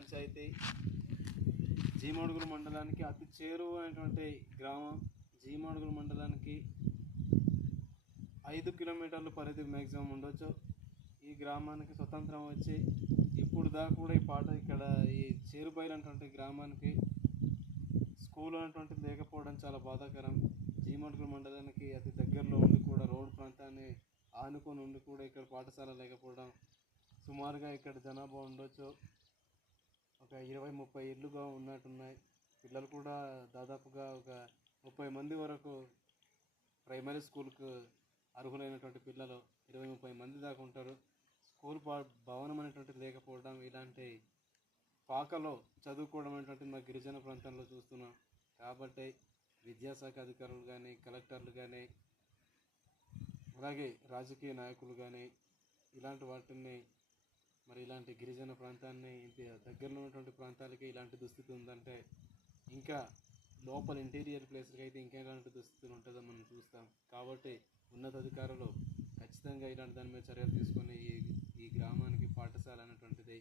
పంచాయతీ జీమడుగుల మండలానికి అతి చేరువైనటువంటి గ్రామం. జీమడుగుల మండలానికి 5 కిలోమీటర్ల పరిధి మ్యాక్సిమం ఉండొచ్చు. ఈ గ్రామానికి స్వతంత్రం వచ్చి ఇప్పుడు దాకా కూడా ఈ పాట ఇక్కడ ఈ చేరుబైలైనటువంటి గ్రామానికి స్కూల్ అనేటువంటిది లేకపోవడం చాలా బాధాకరం. జీమడుగుల మండలానికి అతి దగ్గరలో ఉండి కూడా రోడ్డు ప్రాంతాన్ని ఆనుకొని ఉండి కూడా ఇక్కడ పాఠశాల లేకపోవడం. సుమారుగా ఇక్కడ జనాభా ఉండొచ్చు ఒక 20-30 ఇళ్ళుగా ఉన్నట్టున్నాయి. పిల్లలు కూడా దాదాపుగా ఒక 30 మంది వరకు ప్రైమరీ స్కూల్కు అర్హులైనటువంటి పిల్లలు 20-30 మంది దాకా ఉంటారు. స్కూల్ భవనం అనేటువంటిది లేకపోవడం, ఇలాంటి పాకలో చదువుకోవడం అనేటువంటిది మా గిరిజన ప్రాంతంలో చూస్తున్నాం. కాబట్టి విద్యాశాఖ అధికారులు కానీ, కలెక్టర్లు కానీ, అలాగే రాజకీయ నాయకులు కానీ ఇలాంటి వాటిని మరి ఇలాంటి గిరిజన ప్రాంతాన్ని దగ్గరలో ఉన్నటువంటి ప్రాంతాలకి ఇలాంటి దుస్థితి ఉందంటే ఇంకా లోపల ఇంటీరియర్ ప్లేస్లకి అయితే ఇంకా ఇలాంటి దుస్థితులు ఉంటుందో మనం చూస్తాం. కాబట్టి ఉన్నతాధికారులు ఖచ్చితంగా ఇలాంటి దాని మీద చర్యలు తీసుకొని ఈ గ్రామానికి పాఠశాల అనేటువంటిది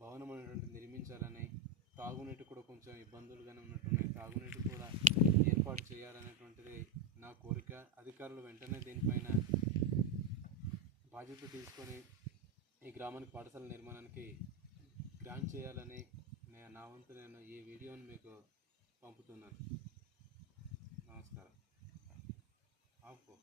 భవనం అనేటువంటిది నిర్మించాలని, తాగునీటి కూడా కొంచెం ఇబ్బందులుగానే ఉన్నట్టున్నాయి, తాగునీటి కూడా ఏర్పాటు చేయాలనేటువంటిది నా కోరిక. అధికారులు వెంటనే దీనిపైన బాధ్యత తీసుకొని ఈ గ్రామానికి పాఠశాల నిర్మాణానికి గ్రాంట్ చేయాలని నా వంతు నేను ఈ వీడియోని మీకు పంపుతున్నాను. నమస్కారం. ఆపు.